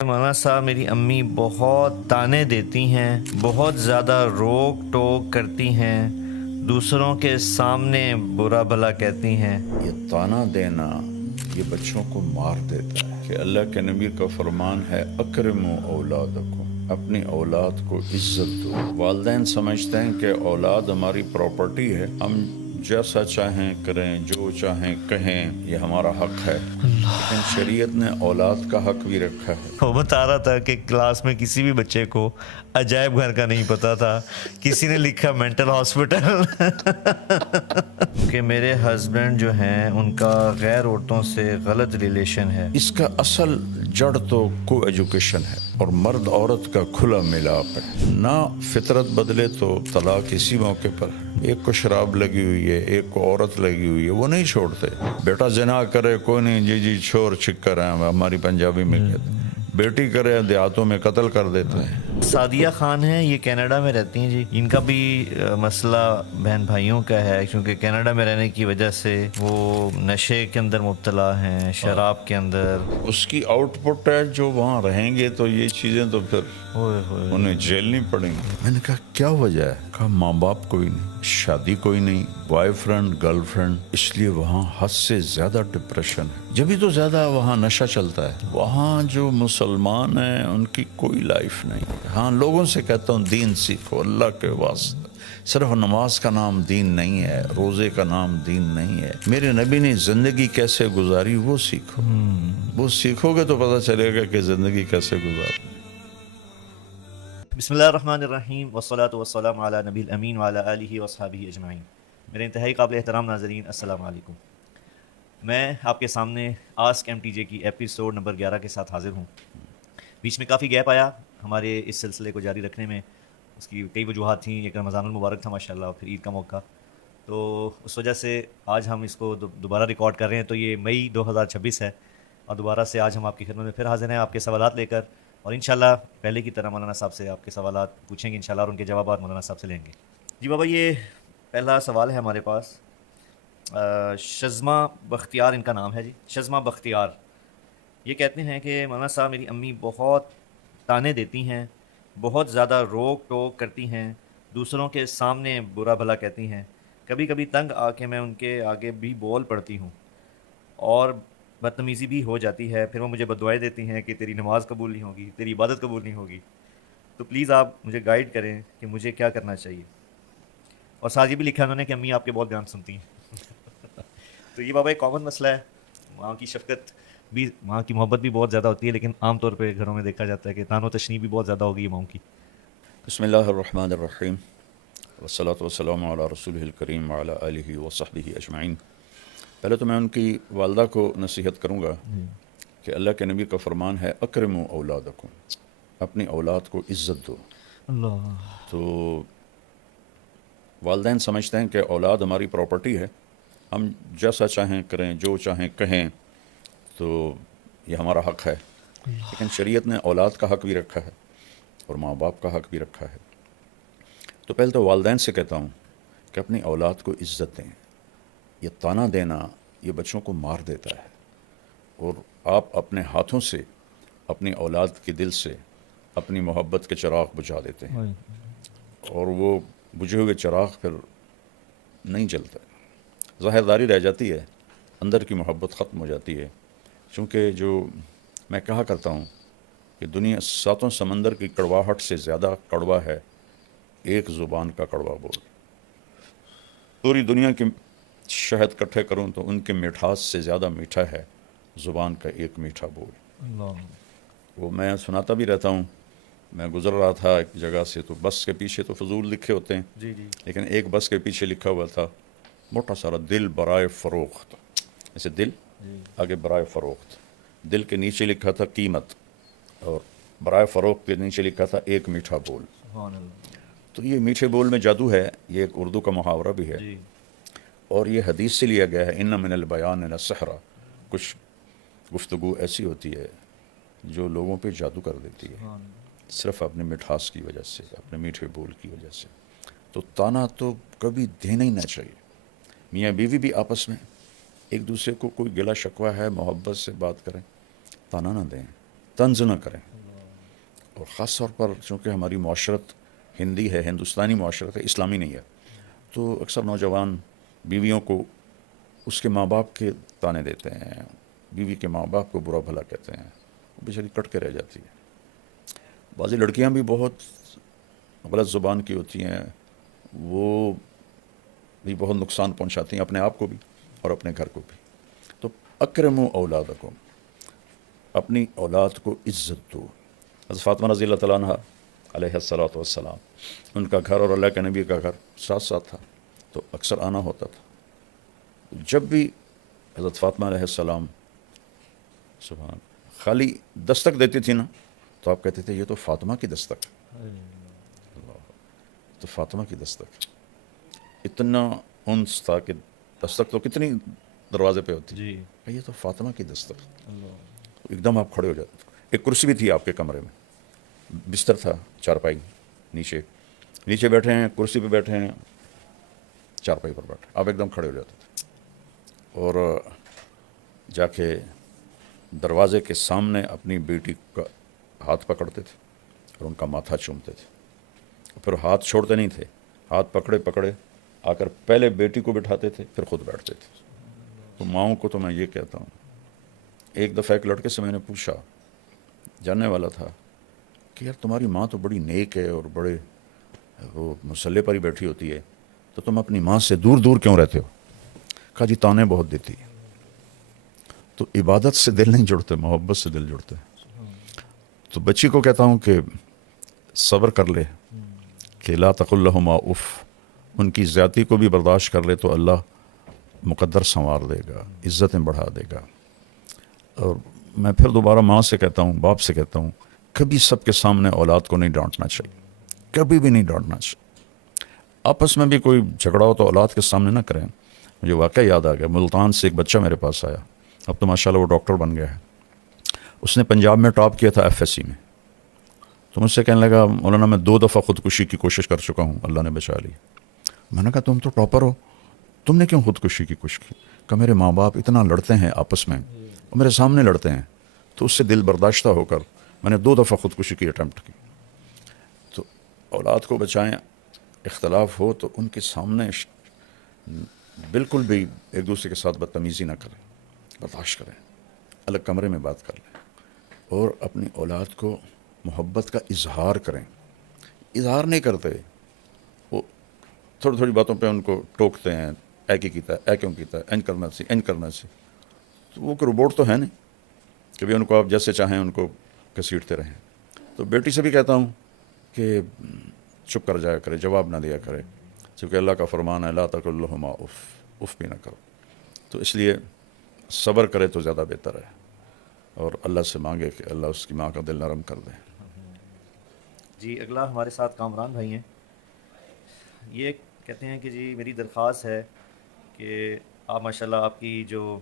مولانا صاحب، میری امی بہت طعنے دیتی ہیں، بہت زیادہ روک ٹوک کرتی ہیں، دوسروں کے سامنے برا بھلا کہتی ہیں۔ یہ طعنہ دینا یہ بچوں کو مار دیتا ہے کہ اللہ کے نبی کا فرمان ہے اکرموا اولادکم، اپنی اولاد کو عزت دو۔ والدین سمجھتے ہیں کہ اولاد ہماری پراپرٹی ہے، ہم جیسا چاہیں کریں، جو چاہیں کہیں، یہ ہمارا حق ہے، لیکن شریعت نے اولاد کا حق بھی رکھا ہے۔ وہ بتا رہا تھا کہ کلاس میں کسی بھی بچے کو عجائب گھر کا نہیں پتا تھا، کسی نے لکھا مینٹل ہاسپٹل۔ کہ میرے ہسبینڈ جو ہیں ان کا غیر عورتوں سے غلط ریلیشن ہے۔ اس کا اصل جڑ تو کو ایجوکیشن ہے اور مرد عورت کا کھلا ملاپ ہے۔ نہ فطرت بدلے تو طلاق اسی موقع پر۔ ایک کو شراب لگی ہوئی ہے، ایک کو عورت لگی ہوئی ہے، وہ نہیں چھوڑتے۔ بیٹا زنا کرے کوئی نہیں، جی جی چھوڑ چھکر ہیں، ہماری پنجابی میں کہتے ہیں۔ بیٹی کرے دیہاتوں میں قتل کر دیتے ہیں۔ سعدیہ خان ہیں، یہ کینیڈا میں رہتی ہیں جی۔ ان کا بھی مسئلہ بہن بھائیوں کا ہے، کیونکہ کینیڈا میں رہنے کی وجہ سے وہ نشے کے اندر مبتلا ہیں، شراب کے اندر۔ اس کی آؤٹ پٹ ہے، جو وہاں رہیں گے تو یہ چیزیں تو پھر انہیں جیلنی پڑیں گی۔ میں نے کہا کیا وجہ ہے؟ کہا ماں باپ کوئی نہیں، شادی کوئی نہیں، بوائے فرینڈ گرل فرینڈ، اس لیے وہاں حد سے زیادہ ڈپریشن ہے، جبھی تو زیادہ وہاں نشہ چلتا ہے۔ وہاں جو مسلمان ہیں ان کی کوئی لائف نہیں۔ ہاں لوگوں سے کہتا ہوں دین سیکھو اللہ کے واسطے، صرف نماز کا نام دین نہیں ہے، روزے کا نام دین نہیں ہے۔ میرے نبی نے زندگی کیسے گزاری وہ سیکھو، وہ سیکھو گے تو پتہ چلے گا کہ زندگی کیسے گزارو۔ بسم اللہ الرحمن الرحیم، والصلاة والسلام علی نبی الامین وعلی آلہ وصحبہ اجمعین۔ میرے انتہائی قابل احترام ناظرین، السلام علیکم۔ میں آپ کے سامنے آسک ایم ٹی جے کی ایپیسوڈ نمبر 11 کے ساتھ حاضر ہوں۔ بیچ میں کافی گیپ آیا ہمارے اس سلسلے کو جاری رکھنے میں، اس کی کئی وجوہات تھیں۔ ایک رمضان المبارک تھا ماشاءاللہ، اور پھر عید کا موقع، تو اس وجہ سے آج ہم اس کو دوبارہ ریکارڈ کر رہے ہیں۔ تو یہ مئی 2026 ہے، اور دوبارہ سے آج ہم آپ کی خدمت میں پھر حاضر ہیں آپ کے سوالات لے کر، اور انشاءاللہ پہلے کی طرح مولانا صاحب سے آپ کے سوالات پوچھیں گے انشاءاللہ، اور ان کے جوابات مولانا صاحب سے لیں گے۔ جی بابا، یہ پہلا سوال ہے ہمارے پاس۔ شزمہ بختیار ان کا نام ہے جی، شزمہ بختیار۔ یہ کہتے ہیں کہ مولانا صاحب، میری امی بہت طعنے دیتی ہیں، بہت زیادہ روک ٹوک کرتی ہیں، دوسروں کے سامنے برا بھلا کہتی ہیں، کبھی کبھی تنگ آ کے میں ان کے آگے بھی بول پڑتی ہوں اور بدتمیزی بھی ہو جاتی ہے۔ پھر وہ مجھے بددعائیں دیتی ہیں کہ تیری نماز قبول نہیں ہوگی، تیری عبادت قبول نہیں ہوگی۔ تو پلیز آپ مجھے گائیڈ کریں کہ مجھے کیا کرنا چاہیے۔ اور ساتھ یہ بھی لکھا انہوں نے کہ امی آپ کے بہت بیان سنتی ہیں۔ تو یہ بابا ایک کامن مسئلہ ہے، وہاں کی شفقت بھی، وہاں کی محبت بھی بہت زیادہ ہوتی ہے، لیکن عام طور پہ گھروں میں دیکھا جاتا ہے کہ تان و تشنیع بھی بہت زیادہ ہو گئی ہے ماؤں کی۔ بسم اللہ الرحمن الرحیم، والصلاة والسلام علی رسولہ الکریم وعلی آلہ وصحبہ اجمعین۔ پہلے تو میں ان کی والدہ کو نصیحت کروں گا کہ اللہ کے نبی کا فرمان ہے اکرموا اولادکم، اپنی اولاد کو عزت دو۔ اللہ، تو والدین سمجھتے ہیں کہ اولاد ہماری پراپرٹی ہے، ہم جیسا چاہیں کریں، جو چاہیں کہیں، تو یہ ہمارا حق ہے، لیکن شریعت نے اولاد کا حق بھی رکھا ہے اور ماں باپ کا حق بھی رکھا ہے۔ تو پہلے تو والدین سے کہتا ہوں کہ اپنی اولاد کو عزت دیں۔ یہ طعنہ دینا یہ بچوں کو مار دیتا ہے، اور آپ اپنے ہاتھوں سے اپنی اولاد کے دل سے اپنی محبت کے چراغ بجھا دیتے ہیں، اور وہ بجھے ہوئے چراغ پھر نہیں جلتا، ظاہرداری رہ جاتی ہے، اندر کی محبت ختم ہو جاتی ہے۔ چونکہ جو میں کہا کرتا ہوں کہ دنیا ساتوں سمندر کی کڑواہٹ سے زیادہ کڑوا ہے ایک زبان کا کڑوا بول۔ پوری دنیا کی شہد کٹھے کروں تو ان کے مٹھاس سے زیادہ میٹھا ہے زبان کا ایک میٹھا بول۔ اللہ، وہ میں سناتا بھی رہتا ہوں۔ میں گزر رہا تھا ایک جگہ سے، تو بس کے پیچھے تو فضول لکھے ہوتے ہیں، جی جی، لیکن ایک بس کے پیچھے لکھا ہوا تھا موٹا سارا دل برائے فروخت، ایسے دل آگے برائے فروخت، دل کے نیچے لکھا تھا قیمت، اور برائے فروخت کے نیچے لکھا تھا ایک میٹھا بول۔ سبحان اللہ، تو یہ میٹھے بول میں جادو ہے، یہ ایک اردو کا محاورہ بھی ہے، جی، اور یہ حدیث سے لیا گیا ہے، ان من البیان لسحرا۔ کچھ گفتگو ایسی ہوتی ہے جو لوگوں پہ جادو کر دیتی ہے، سبحان اللہ، صرف اپنے مٹھاس کی وجہ سے، اپنے میٹھے بول کی وجہ سے۔ تو طعنہ تو کبھی دینا ہی نہ چاہیے۔ میاں بیوی بھی آپس میں ایک دوسرے کو کوئی گلا شکوہ ہے محبت سے بات کریں، طعنہ نہ دیں۔ طنز نہ کریں. اور خاص طور پر چونکہ ہماری معاشرت ہندی ہے، ہندوستانی معاشرت ہے، اسلامی نہیں ہے، تو اکثر نوجوان بیویوں کو اس کے ماں باپ کے تانے دیتے ہیں، بیوی کے ماں باپ کو برا بھلا کہتے ہیں، وہ بیچاری کٹ کے رہ جاتی ہے. بعضی لڑکیاں بھی بہت غلط زبان کی ہوتی ہیں، وہ بھی بہت نقصان پہنچاتی ہیں اپنے آپ کو بھی اور اپنے گھر کو بھی. تو اکرموا اولادکم، اپنی اولاد کو عزت دو. حضرت فاطمہ رضی اللہ تعالیٰ عنہ علیہ الصلاۃ والسلام، ان کا گھر اور اللہ کے نبی کا گھر ساتھ ساتھ تھا، تو اکثر آنا ہوتا تھا. جب بھی حضرت فاطمہ علیہ السلام سبحان خالی دستک دیتی تھی نا، تو آپ کہتے تھے یہ تو فاطمہ کی دستک، تو فاطمہ کی دستک. اتنا انس تھا کہ دستک تو کتنی دروازے پہ ہوتی، جی یہ تو فاطمہ کی دستک. ایک دم آپ کھڑے ہو جاتے. ایک کرسی بھی تھی آپ کے کمرے میں، بستر تھا، چارپائی نیچے بیٹھے ہیں، کرسی پہ بیٹھے ہیں، چارپائی پر بیٹھے، آپ ایک دم کھڑے ہو جاتے تھے اور جا کے دروازے کے سامنے اپنی بیٹی کا ہاتھ پکڑتے تھے اور ان کا ماتھا چومتے تھے. پھر ہاتھ چھوڑتے نہیں تھے، ہاتھ پکڑے پکڑے آ کر پہلے بیٹی کو بٹھاتے تھے، پھر خود بیٹھتے تھے. تو ماؤں کو تو میں یہ کہتا ہوں، ایک دفعہ ایک لڑکے سے میں نے پوچھا، جاننے والا تھا، کہ یار تمہاری ماں تو بڑی نیک ہے اور بڑے وہ مسلح پر ہی بیٹھی ہوتی ہے، تو تم اپنی ماں سے دور دور کیوں رہتے ہو؟ کہا جی تانے بہت دیتی ہے. تو عبادت سے دل نہیں جڑتے، محبت سے دل جڑتے. تو بچی کو کہتا ہوں کہ صبر کر لے، کہ لا تقل لہما اف، ان کی زیادتی کو بھی برداشت کر لے تو اللہ مقدر سنوار دے گا، عزتیں بڑھا دے گا. اور میں پھر دوبارہ ماں سے کہتا ہوں، باپ سے کہتا ہوں، کبھی سب کے سامنے اولاد کو نہیں ڈانٹنا چاہیے، کبھی بھی نہیں ڈانٹنا چاہیے. آپس میں بھی کوئی جھگڑا ہو تو اولاد کے سامنے نہ کریں. مجھے واقعہ یاد آ گیا، ملتان سے ایک بچہ میرے پاس آیا، اب تو ماشاءاللہ وہ ڈاکٹر بن گیا ہے. اس نے پنجاب میں ٹاپ کیا تھا FSC میں. تو مجھ سے کہنے لگا مولانا میں 2 دفعہ خودکشی کی کوشش کر چکا ہوں، اللہ نے بچا لی. میں نے کہا تم تو ٹاپر ہو، تم نے کیوں خودکشی کی کوشش کی؟ کہ میرے ماں باپ اتنا لڑتے ہیں آپس میں، اور میرے سامنے لڑتے ہیں، تو اس سے دل برداشتہ ہو کر میں نے 2 دفعہ خودکشی کی اٹیمپٹ کی. تو اولاد کو بچائیں، اختلاف ہو تو ان کے سامنے بالکل بھی ایک دوسرے کے ساتھ بدتمیزی نہ کریں، برداشت کریں، الگ کمرے میں بات کر لیں، اور اپنی اولاد کو محبت کا اظہار کریں. اظہار نہیں کرتے، وہ تھوڑی تھوڑی باتوں پہ ان کو ٹوکتے ہیں، اے کی کیتا ہے، اے کیوں کیتا ہے، این کرنا سی، این کرنا سی. تو وہ کوئی روبوٹ تو ہے نہیں کہ بھی ان کو آپ جیسے چاہیں ان کو گھسیٹتے رہیں. تو بیٹی سے بھی کہتا ہوں کہ چپ کر جایا کرے، جواب نہ دیا کرے، چونکہ اللہ کا فرمان ہے لا تقل لہما اف، اف بھی نہ کرو. تو اس لیے صبر کرے تو زیادہ بہتر ہے، اور اللہ سے مانگے کہ اللہ اس کی ماں کا دل نرم کر دے. جی اگلا ہمارے ساتھ کامران بھائی ہیں. یہ کہتے ہیں کہ جی میری درخواست ہے کہ آپ ماشاءاللہ آپ کی جو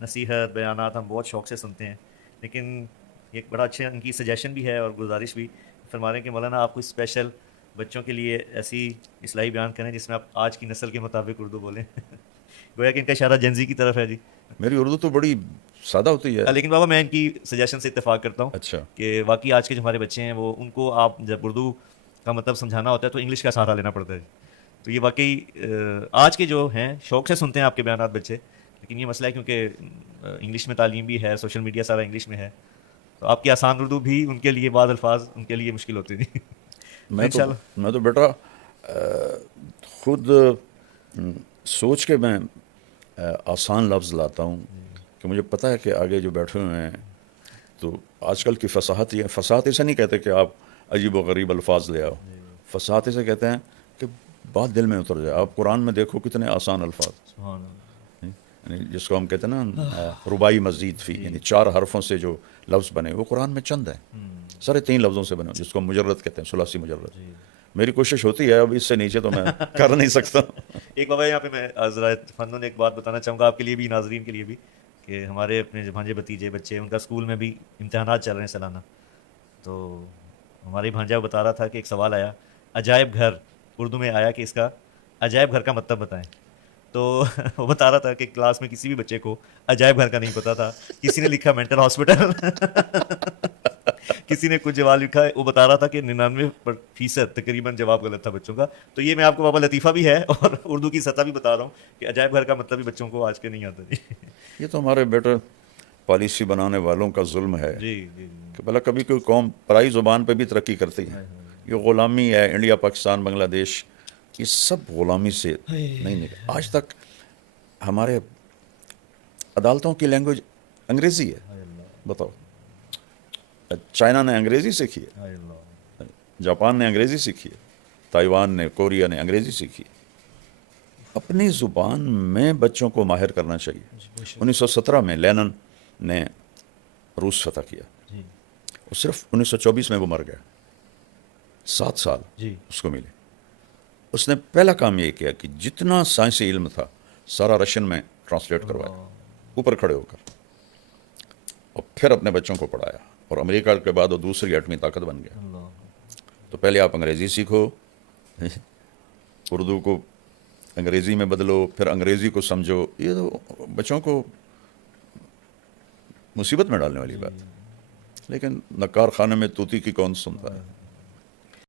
نصیحت بیانات ہم بہت شوق سے سنتے ہیں، لیکن ایک بڑا اچھا ان کی سجیشن بھی ہے اور گزارش بھی فرما رہے ہیں کہ مولانا آپ کو اسپیشل بچوں کے لیے ایسی اصلاحی بیان کریں جس میں آپ آج کی نسل کے مطابق اردو بولیں. گویا کہ ان کا اشارہ جنزی کی طرف ہے. جی میری اردو تو بڑی سادہ ہوتی ہے. لیکن بابا میں ان کی سجیشن سے اتفاق کرتا ہوں اچھا، کہ واقعی آج کے جو ہمارے بچے ہیں وہ ان کو آپ جب اردو کا مطلب سمجھانا ہوتا ہے تو انگلش کا سہارا لینا پڑتا ہے. تو یہ واقعی آج کے جو ہیں شوق سے سنتے ہیں آپ کے بیانات بچے، لیکن یہ مسئلہ ہے کیونکہ انگلش میں تعلیم بھی ہے، سوشل میڈیا سارا انگلش میں ہے، تو آپ کی آسان اردو بھی ان کے لیے بعض الفاظ ان کے لیے مشکل ہوتے ہیں. تو میں تو بیٹا خود سوچ کے میں آسان لفظ لاتا ہوں کہ مجھے پتہ ہے کہ آگے جو بیٹھے ہوئے ہیں تو آج کل کی فصاحت یہ فصاحت اسے نہیں کہتے کہ آپ عجیب و غریب الفاظ لے آؤ. فصاحت اسے کہتے ہیں کہ بات دل میں اتر جائے. آپ قرآن میں دیکھو کتنے آسان الفاظ، یعنی جس کو ہم کہتے ہیں نا رباعی مزید فی، یعنی 4 حرفوں سے جو لفظ بنے وہ قرآن میں چند ہیں، سارے 3 لفظوں سے بنے، جس کو مجرد کہتے ہیں، ثلاثی مجرد. میری کوشش ہوتی ہے، اب اس سے نیچے تو میں کر نہیں سکتا. ایک بابا یہاں پہ میں ذرا فنون ایک بات بتانا چاہوں گا آپ کے لیے بھی، ناظرین کے لیے بھی، کہ ہمارے اپنے جو بھانجے بھتیجے بچے ان کا اسکول میں بھی امتحانات چل رہے ہیں سالانہ. تو ہماری بھانجا بتا رہا تھا کہ ایک سوال آیا، عجائب گھر اردو میں آیا کہ اس کا عجائب گھر کا مطلب بتائیں. تو وہ بتا رہا تھا کہ کلاس میں کسی بھی بچے کو عجائب گھر کا نہیں پتا تھا. کسی نے لکھا مینٹل ہاسپٹل, کسی نے کچھ جواب لکھا ہے. وہ بتا رہا تھا کہ 99% تقریباً جواب غلط تھا بچوں کا. تو یہ میں آپ کو بابا لطیفہ بھی ہے اور اردو کی سطح بھی بتا رہا ہوں کہ عجائب گھر کا مطلب بھی بچوں کو آج کے نہیں آتا. یہ تو ہمارے بیٹر پالیسی بنانے والوں کا ظلم ہے جی جی کہ بھلا کبھی کوئی قوم پرائی زبان پہ بھی ترقی کرتی ہے. یہ غلامی ہے, انڈیا, پاکستان, بنگلہ دیش, یہ سب غلامی سے نہیں نکلا. آج تک ہمارے عدالتوں کی لینگویج انگریزی ہے. بتاؤ, چائنا نے انگریزی سیکھی ہے, جاپان نے انگریزی سیکھی ہے, تائیوان نے, کوریا نے انگریزی سیکھی ہے. اپنی زبان میں بچوں کو ماہر کرنا چاہیے. 1917 میں لینن نے روس فتح کیا, وہ صرف 1924 میں وہ مر گیا. 7 سال اس کو ملے. اس نے پہلا کام یہ کیا کہ جتنا سائنسی علم تھا سارا رشین میں ٹرانسلیٹ کروایا اوپر کھڑے ہو کر, اور پھر اپنے بچوں کو پڑھایا. اور امریکہ کے بعد وہ دوسری ایٹمی طاقت بن گیا. تو پہلے آپ انگریزی سیکھو, اردو کو انگریزی میں بدلو, پھر انگریزی کو سمجھو. یہ تو بچوں کو مصیبت میں ڈالنے والی بات. لیکن نکار خانے میں طوطی کی کون سنتا ہے.